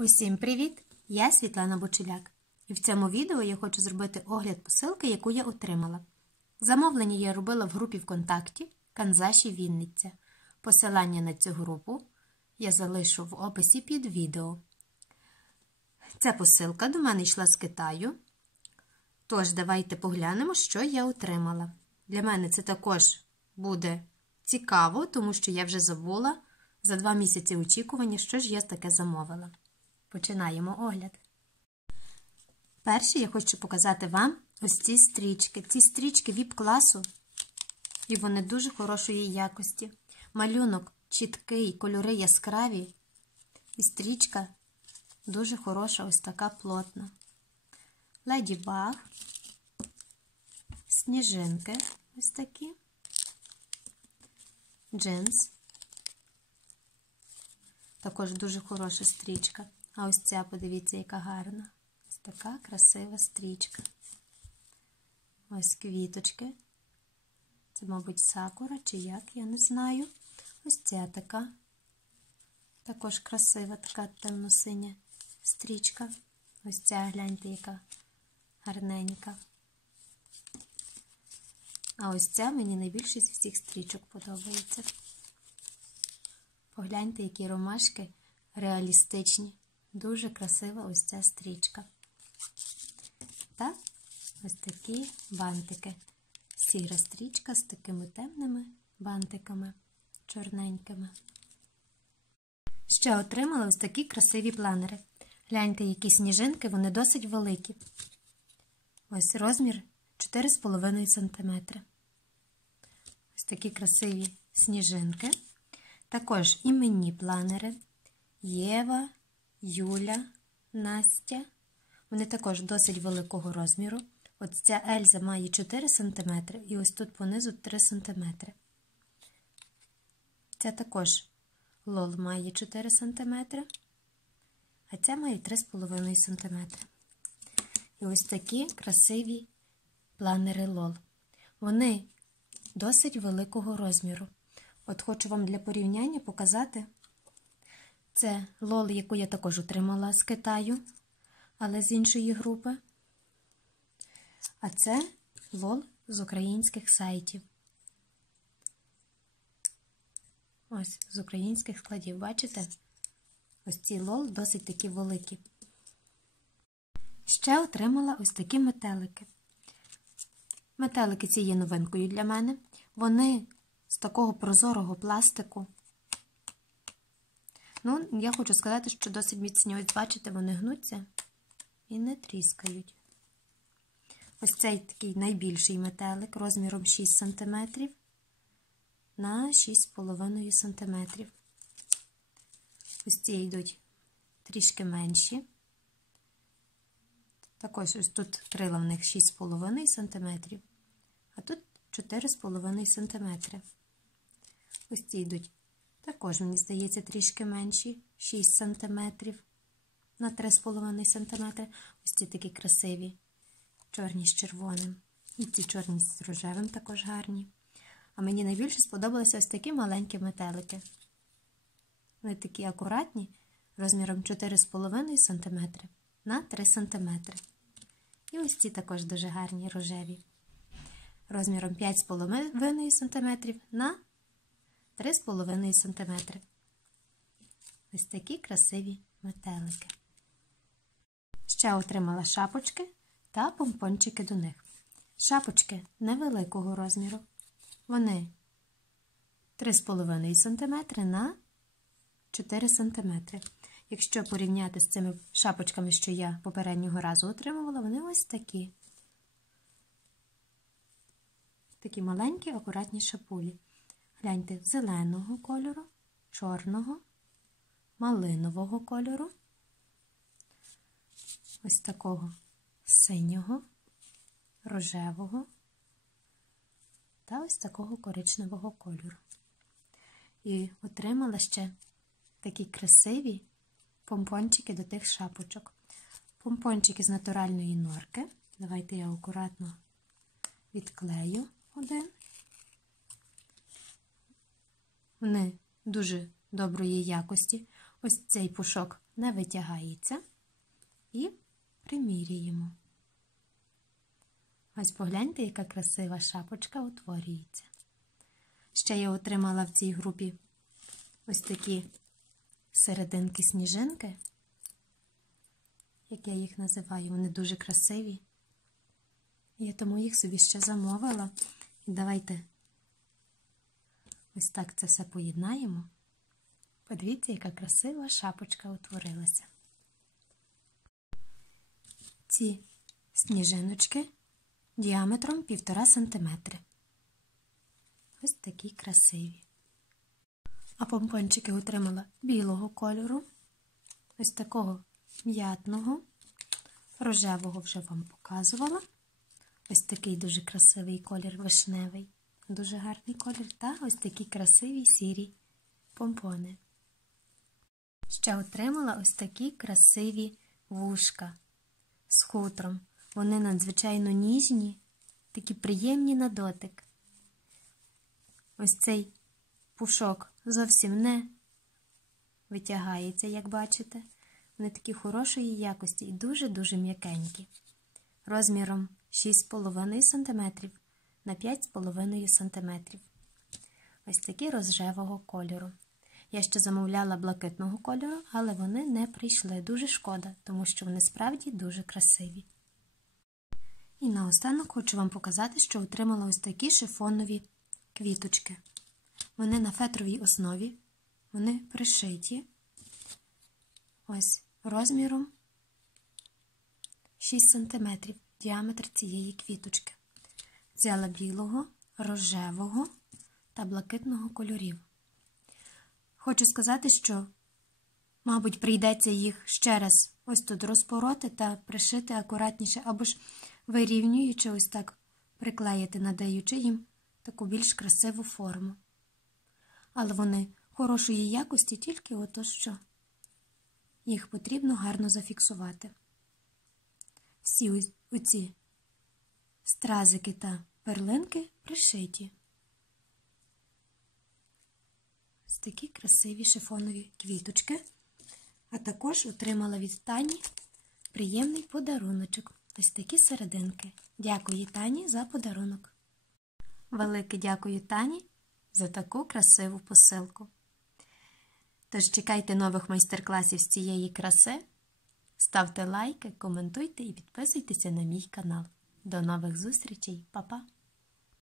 Усім привіт! Я Світлана Бочеляк. І в цьому відео я хочу зробити огляд посилки, яку я отримала. Замовлення я робила в групі ВКонтакті Канзаші Вінниця. Посилання на цю групу я залишу в описі під відео. Ця посилка до мене йшла з Китаю. Тож, давайте поглянемо, що я отримала. Для мене це також буде цікаво, тому що я вже забула за два місяці очікування, що ж я таке замовила. Починаємо огляд. Перше я хочу показати вам ось ці стрічки. Ці стрічки віп-класу, і вони дуже хорошої якості. Малюнок чіткий, кольори яскраві. І стрічка дуже хороша, ось така плотна. Леді Баг, сніжинки ось такі, джинс. Також дуже хороша стрічка. А ось ця, подивіться, яка гарна. Ось така красива стрічка. Ось квіточки. Це, мабуть, сакура чи як, я не знаю. Ось ця така. Також красива, така темно-синя стрічка. Ось ця, гляньте, яка гарненька. А ось ця мені найбільше з всіх стрічок подобається. Погляньте, які ромашки реалістичні. Дуже красива ось ця стрічка. Та ось такі бантики. Сіра стрічка з такими темними бантиками, чорненькими. Ще отримала ось такі красиві планери. Гляньте, які сніжинки, вони досить великі. Ось розмір 4,5 см. Ось такі красиві сніжинки. Також іменні планери Єва, Юля, Настя. Вони також досить великого розміру. От ця Ельза має 4 см і ось тут понизу 3 см. Ця також лол має 4 см, а ця має 3,5 см. І ось такі красиві планери лол. Вони досить великого розміру. От хочу вам для порівняння показати. Це лол, яку я також отримала з Китаю, але з іншої групи. А це лол з українських сайтів. Ось, з українських складів, бачите? Ось ці лол досить такі великі. Ще отримала ось такі метелики. Метелики ці є новинкою для мене. Вони з такого прозорого пластику. Ну, я хочу сказати, що досить міцні. Ось, бачите, вони гнуться і не тріскають. Ось цей такий найбільший метелик розміром 6 см на 6,5 см. Ось ці йдуть трішки менші. Також ось тут крила в них 6,5 см, а тут 4,5 см. Ось ці йдуть також, мені здається, трішки менші, 6 см на 3,5 см. Ось ці такі красиві, чорні з червоним. І ці чорні з рожевим також гарні. А мені найбільше сподобалися ось такі маленькі метелики. Вони такі акуратні, розміром 4,5 см на 3 см. І ось ці також дуже гарні рожеві. Розміром 5,5 см на 3,5 см. Ось такі красиві метелики. Ще отримала шапочки та помпончики до них. Шапочки невеликого розміру. Вони 3,5 см на 4 см. Якщо порівняти з цими шапочками, що я попереднього разу отримувала, вони ось такі. Такі маленькі, акуратні шапулі. Гляньте, зеленого кольору, чорного, малинового кольору, ось такого синього, рожевого та ось такого коричневого кольору. І отримала ще такі красиві помпончики до тих шапочок. Помпончики з натуральної норки. Давайте я акуратно відклею один. Вони дуже доброї якості. Ось цей пушок не витягається і примірюємо. Ось погляньте, яка красива шапочка утворюється. Ще я отримала в цій групі ось такі серединки сніжинки, як я їх називаю, вони дуже красиві. Я тому їх собі ще замовила. Давайте ось так це все поєднаємо. Подивіться, яка красива шапочка утворилася. Ці сніжиночки діаметром 1,5 см. Ось такі красиві. А помпончики отримала білого кольору, ось такого м'ятного, рожевого вже вам показувала. Ось такий дуже красивий колір вишневий, дуже гарний колір, та ось такі красиві сірі помпони. Ще отримала ось такі красиві вушка з хутром. Вони надзвичайно ніжні, такі приємні на дотик. Ось цей пушок зовсім не витягається, як бачите. Вони такі хорошої якості і дуже-дуже м'якенькі. Розміром 6,5 см на 5,5 см. Ось такі розжевого кольору. Я ще замовляла блакитного кольору, але вони не прийшли. Дуже шкода, тому що вони справді дуже красиві. І наостанок хочу вам показати, що отримала ось такі шифонові квіточки. Вони на фетровій основі, вони пришиті ось розміром 6 см діаметр цієї квіточки. Взяла білого, рожевого та блакитного кольорів. Хочу сказати, що, мабуть, прийдеться їх ще раз ось тут розпороти та пришити акуратніше, або ж вирівнюючи, ось так приклеїти, надаючи їм таку більш красиву форму. Але вони хорошої якості тільки ото що. Їх потрібно гарно зафіксувати. Всі оці стразики та перлинки пришиті. Ось такі красиві шифонові квіточки, а також отримала від Тані приємний подаруночок. Ось такі серединки. Дякую Тані за подарунок. Велике дякую Тані за таку красиву посилку. Тож чекайте нових майстер-класів з цієї краси. Ставте лайки, коментуйте і підписуйтеся на мій канал. До нових зустрічей, Па-па!